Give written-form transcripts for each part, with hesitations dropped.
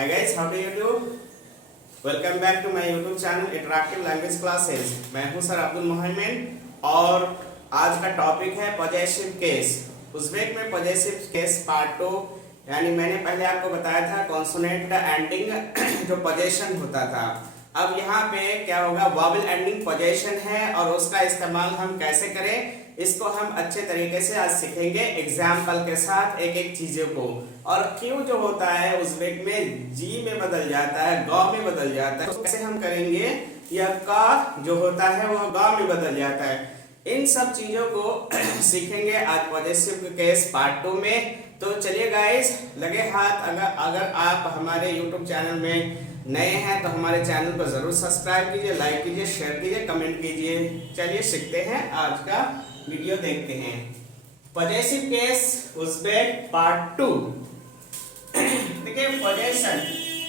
Hi guys, how do you do? Welcome back to my YouTube channel interactive language classes. मैं हूं sir Abdul Mohammad और आज का topic है पॉजेसिव केस। उज़्बेक में पॉजेसिव केस पार्ट 2, यानी मैंने पहले आपको बताया था कॉन्सोनेंट एंडिंग जो पॉजेशन होता था। अब यहाँ पे क्या होगा, वॉवल एंडिंग पॉजेशन है और उसका इस्तेमाल हम कैसे करें इसको हम अच्छे तरीके से आज सीखेंगे एग्जाम्पल के साथ एक एक चीजों को। और क्यों जो होता है उज़्बेक में जी में बदल जाता है, ग में बदल जाता है, तो कैसे हम करेंगे, या का जो होता है वो ग में बदल जाता है। इन सब चीजों को सीखेंगे आज पॉजेसिव केस पार्ट 2 में। तो चलिए गाइस, लगे हाथ। अगर आप हमारे यूट्यूब चैनल में नए हैं तो हमारे चैनल को जरूर सब्सक्राइब कीजिए, लाइक कीजिए, शेयर कीजिए, कमेंट कीजिए। चलिए सीखते हैं, आज का वीडियो देखते हैं। Possessive case Uzbek part 2। देखिए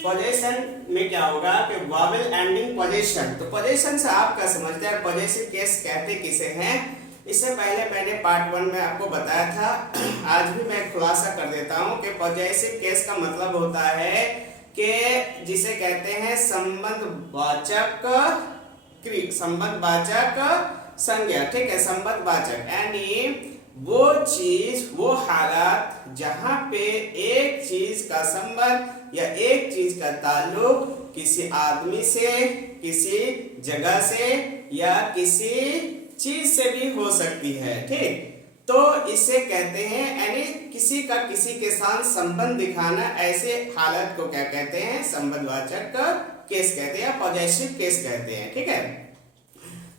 पॉजेशन में क्या होगा कि वॉवल एंडिंग पॉजेशन। तो पॉजेशन से आप क्या समझते हैं, पॉजेसिव केस कहते किसे हैं? इससे पहले पार्ट 1 में आपको बताया था। आज भी मैं खुलासा कर देता हूं कि पॉजेसिव केस का मतलब होता है कि जिसे कहते हैं संबंधवाचक संज्ञा। ठीक है, संबंधवाचक यानी वो चीज, वो हालात जहां पे एक चीज का संबंध या एक चीज का ताल्लुक किसी आदमी से, किसी जगह से या किसी चीज से भी हो सकती है। ठीक, तो इसे कहते हैं, यानी किसी का किसी के साथ संबंध दिखाना, ऐसे हालत को क्या कहते हैं, संबंधवाचक केस कहते हैं, पॉजेसिव केस कहते हैं। ठीक है,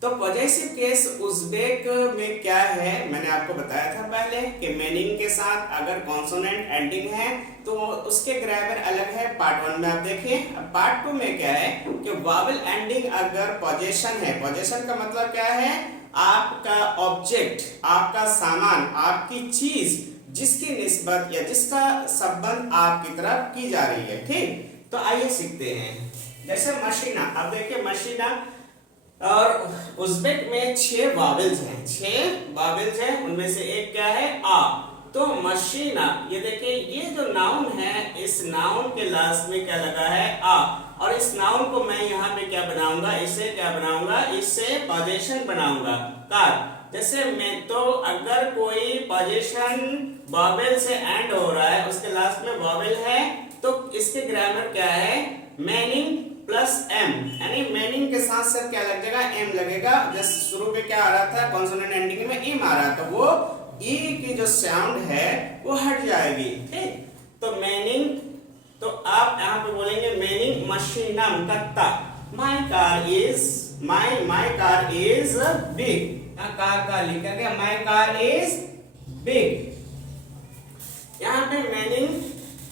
तो पॉजेसिव केस उज़्बेक में क्या है, मैंने आपको बताया था पहले कि मीनिंग के साथ अगर कॉन्सोनेंट एंडिंग है तो उसके ग्रामर अलग है। पार्ट 1 में आप देखिए। अब पार्ट 2 में क्या है कि वॉवल एंडिंग अगर पॉजेशन है, पॉजेशन का मतलब क्या है, आपका ऑब्जेक्ट, आपका सामान, आपकी चीज जिसकी निस्बत या जिसका संबंध आपकी तरफ की जा रही है। ठीक, तो आइए सीखते हैं। जैसे मशीना, अब देखिए मशीना, और उज़्बेक में 6 वॉवल्स हैं, 6 वॉवल्स हैं, उनमें से एक क्या है, आ। तो मशीना, ये देखिए ये जो नाउन है, इस नाउन के लास्ट में क्या लगा है, आ। और इस नाउन को मैं यहाँ पे क्या बनाऊंगा, इसे क्या बनाऊंगा, इससे पॉजेशन बनाऊंगा, कार। जैसे मैं तो अगर कोई पॉजेशन वॉवल से एंड हो रहा है, उसके लास्ट में वॉवल है, तो इसके ग्रामर क्या है, मीनिंग प्लस एम, यानी मीनिंग के साथ साथ क्या लग जाएगा, एम लगेगा। जैसे शुरू में क्या आ रहा था, कॉन्सोनेंट एंडिंग में एम आ रहा था, वो ई की जो साउंड है वो हट जाएगी। ठीक, तो मीनिंग, तो आप यहाँ पे बोलेंगे मीनिंग मशीनम कत्ता, my car is big. Car का लिखा गया, माय कार इज बिग। यहाँ पे मीनिंग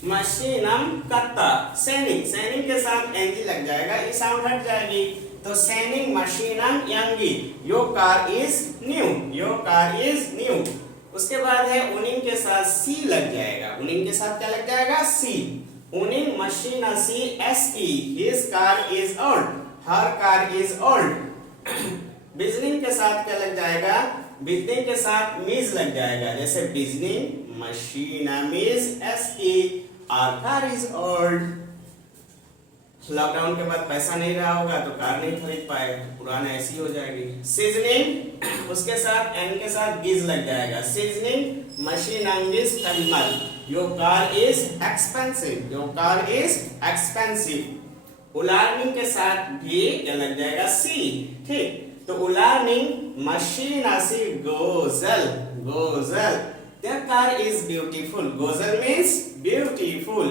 मशीनम कत्ता, सैनिक के साथ एंगी लग जाएगा, ये साउंड हट जाएगी। तो सैनिक मशीनम यंगी, योर कार इज न्यू। उसके बाद है उनिंग के साथ सी लग जाएगा, उनिंग के साथ क्या लग जाएगा, सी। उनिंग मशीना सी एस ई, his car is old, her car is old. बिजनिंग के साथ क्या लग जाएगा, बिजनिंग के साथ मीज लग जाएगा। जैसे बिजनिंग मशीना मीज एस ई, our car is old. Lockdown के बाद पैसा नहीं रहा होगा तो कार नहीं खरीद पाए, पुराना ऐसी हो जाएगी। सीजनिंग, उसके साथ एन के साथ गिज लग जाएगा, सीजनिंग मशीनंगिस कलमल, योर कार इज एक्सपेंसिव। उलार्निंग के साथ भी क्या लग जाएगा, सी। ठीक, तो उलार्निंग मशीनासी गोजल, their car is beautiful, गोजल means beautiful।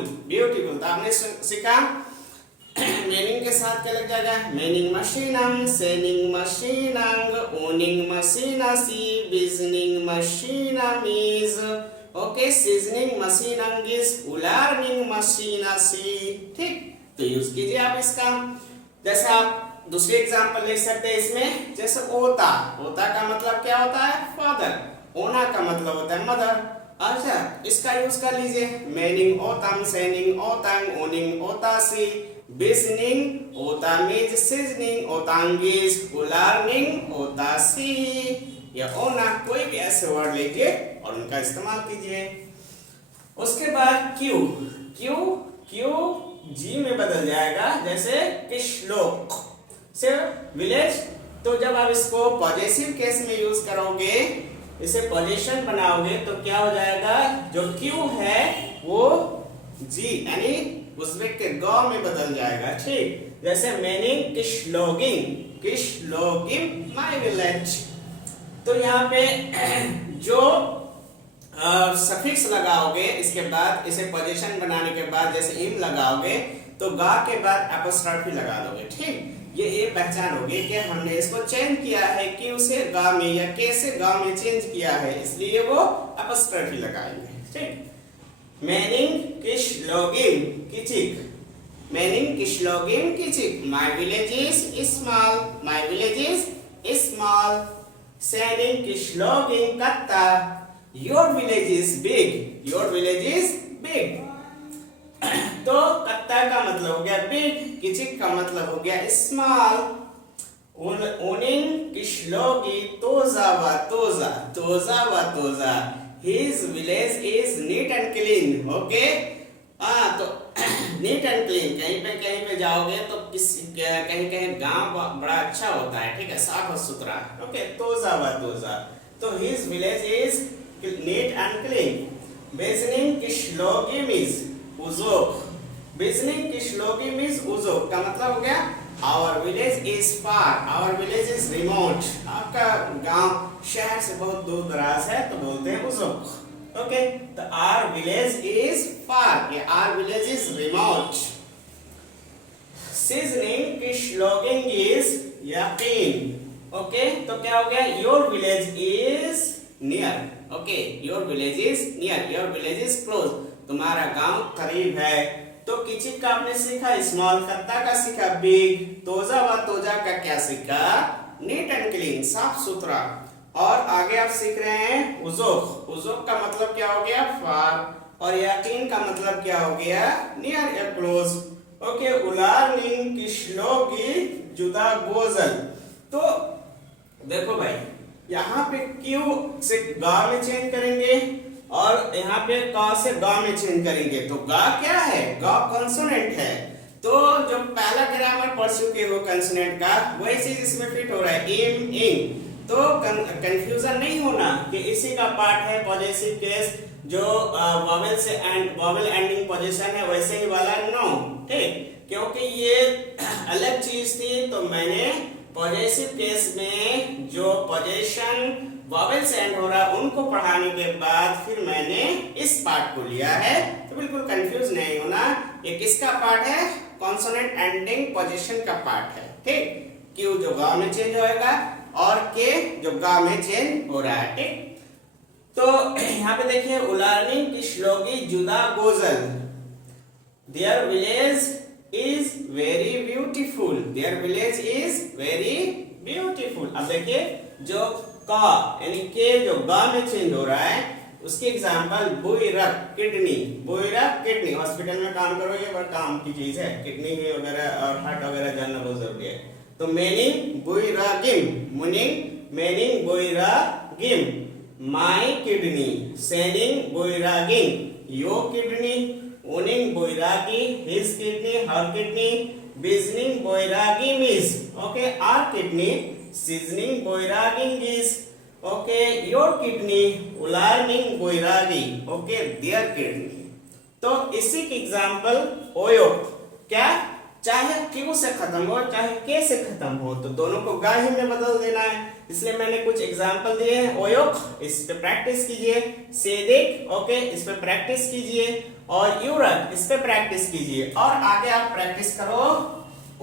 तो आपने सीखा मीनिंग के साथ क्या लग जाएगा, मीनिंग मशीनम, सेनिंग मशीनंग, ओनिंग मशीनासी, बिजनिंग मशीनमीज। ओके, सीजनिंग मशीनंगिस, उलार्निंग मशीनासी। ठीक, तो यूज कीजिए आप इसका। जैसे आप दूसरी एग्जांपल ले सकते हैं इसमें, जैसे ओता का मतलब क्या होता है, फादर। ओना का मतलब होता है मदर। अच्छा, इसका यूज कर लीजिए, मीनिंग ओतम, सेनिंग ओतंग, ओनिंग ओतासी, बिजनिंग ओतामीज, सीजनिंग ओतांगिज, उलार्निंग ओतासी। या ओना, कोई भी ऐसे वर्ड लीजिए और उनका इस्तेमाल कीजिए। उसके बाद क्यू, क्यू क्यू जी में बदल जाएगा, जैसे किशलोक से विलेज। तो जब आप इसको पॉजेसिव केस में यूज करोगे, इसे पोजीशन बनाओगे, तो क्या हो जाएगा, जो क्यू है वो जी यानी उज़्बेक के गांव में बदल जाएगा। ठीक, जैसे मैंने किशलोगिंग, किशलोगिंग माय विलेज। तो यहाँ पे जो सफिक्स लगाओगे इसके बाद, इसे पोजीशन बनाने के बाद जैसे इम लगाओगे तो गा के बाद एपोस्ट्रोफी लगा दोगे। ठीक, ये पहचान होगी कि हमने इसको चेंज किया है, क्यू से गा में या के से गा में चेंज किया है, इसलिए वो एपोस्ट्रोफी लगाएंगे। ठीक, मैनिंग किशलोगिम किचिक, मैनिंग किशलोगिम किचिक, my village is small, my village is small. सैनिंग किशलोगिम कत्ता, your village is big, your village is big. तो कत्ता का मतलब हो गया बिग, किचिक का मतलब हो गया स्मॉल। ओनिंग किशलोगी तोजा व तोजा, तोजा व तोजा, his village is neat and clean. Okay, तो नीट एंड क्लीन, कहीं पे जाओगे तो कहीं कहीं गांव बड़ा अच्छा होता है, ठीक है, साफ और सुथरा। ओके, तोजा व तोजा, तो his village is neat and clean. बेजनिंग किशलोगिम इज उज़ोक, बेजनिंग किशलोगिम इज उज़ोक का मतलब हो गया our village is far, our village is remote. आपका गांव शहर से बहुत दूर दराज है तो बोलते हैं उज़ोक। ओके, तो आवर विलेज इज फार, ये आवर विलेज इज रिमोट। सीजनिंग किशलोगिंग इज यकीन। ओके, तो क्या हो गया, your village is near. Okay, your village is near, your village is close, तुम्हारा गांव करीब है। तो किचिक का आपने सीखा स्मॉल, कत्ता का सीखा बिग, तोजा व तोजा का क्या सीखा, नीट एंड क्लीन, साफ सुथरा। और आगे आप सीख रहे हैं उज़ोक, उज़ोक का मतलब क्या हो गया, फार, और यकीन का मतलब क्या हो गया, नियर या क्लोज। ओके, उलारनिंग किशलोगी जुदा गोजल। तो देखो भाई, यहाँ पे क्यू से गा में चेंज करेंगे और यहाँ पे का से गा में चेंज करेंगे। तो गा क्या है, गा कॉन्सोनेंट है। तो जो पहला ग्रामर पढ़ चुके हो कंसोनेंट का, वही चीज इसमें फिट हो रहा है, इम इंग। तो कंफ्यूजन नहीं होना कि इसी का पार्ट है पॉजेसिव केस, जो वॉवेल से एंड वॉवेल एंडिंग पोजीशन है वैसे ही वाला नो। ठीक, क्योंकि ये अलग चीज थी, तो मैंने पॉजेसिव केस में जो पोजीशन वॉवेल से एंड हो रहा है उनको पढ़ाने के बाद फिर मैंने इस पार्ट को लिया है। तो बिल्कुल कंफ्यूज नहीं होना, ये किसका पार्ट है, कॉन्सोनेंट एंडिंग पोजीशन का पार्ट है। ठीक, क्यू जो गा में चेंज होएगा और के जो गा में चेंज हो रहा है। ठीक, तो यहाँ पे देखिए, उलारनिंग किशलोगी जुदा गोजल, their village is very beautiful, their village is very beautiful. अब देखिए, जो का यानी के जो गा में चेंज हो रहा है, उसकी एग्जांपल बुइरक किडनी, बुइरक किडनी, हॉस्पिटल में काम करो, ये बड़ा काम की चीज है, किडनी वगैरह और हार्ट वगैरह जानना बहुत जरूरी है। तो मेनिंग बुइरागिम, मेनिंग बुइरागिम, माय किडनी, सेनिंग बुइरागिंग, यो किडनी, ओनिंग बुइरागी, हिज किडनी, हर किडनी, बिजनिंग बुइरागिम इज, ओके, आर किडनी, सीजनिंग बोइरागिंग इज, ओके, योर किडनी, उलार्निंग बोइरागी, ओके, देयर किडनी। तो इसी की एग्जांपल ओयोग, क्या, चाहे क्यू से खत्म हो चाहे के से खत्म हो, तो दोनों को गा ही में बदल देना है। इसलिए मैंने कुछ एग्जांपल दिए हैं। ओयोग, इस पे प्रैक्टिस कीजिए। सेदिक, ओके, इस पे प्रैक्टिस कीजिए। और यूरक, इस पे प्रैक्टिस कीजिए। और आगे आप प्रैक्टिस करो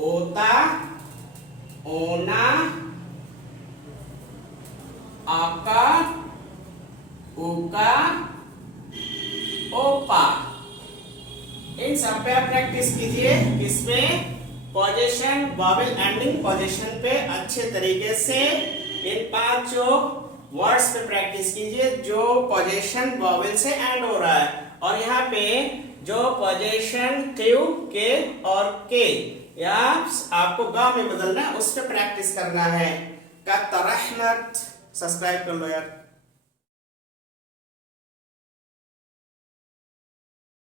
ओता, ओना, आका, उका, ओपा, इन सब पे आप प्रैक्टिस कीजिए। किसमें, पोजीशन, वॉवेल एंडिंग पोजीशन पे अच्छे तरीके से इन पांचों वर्ड्स पे प्रैक्टिस कीजिए जो पोजीशन वॉवेल से एंड हो रहा है। और यहाँ पे जो पोजीशन क्यू, के और के या आपको गा में बदलना है, उस पे प्रैक्टिस करना है। का तरहमत, सब्सक्राइब कर लो यार।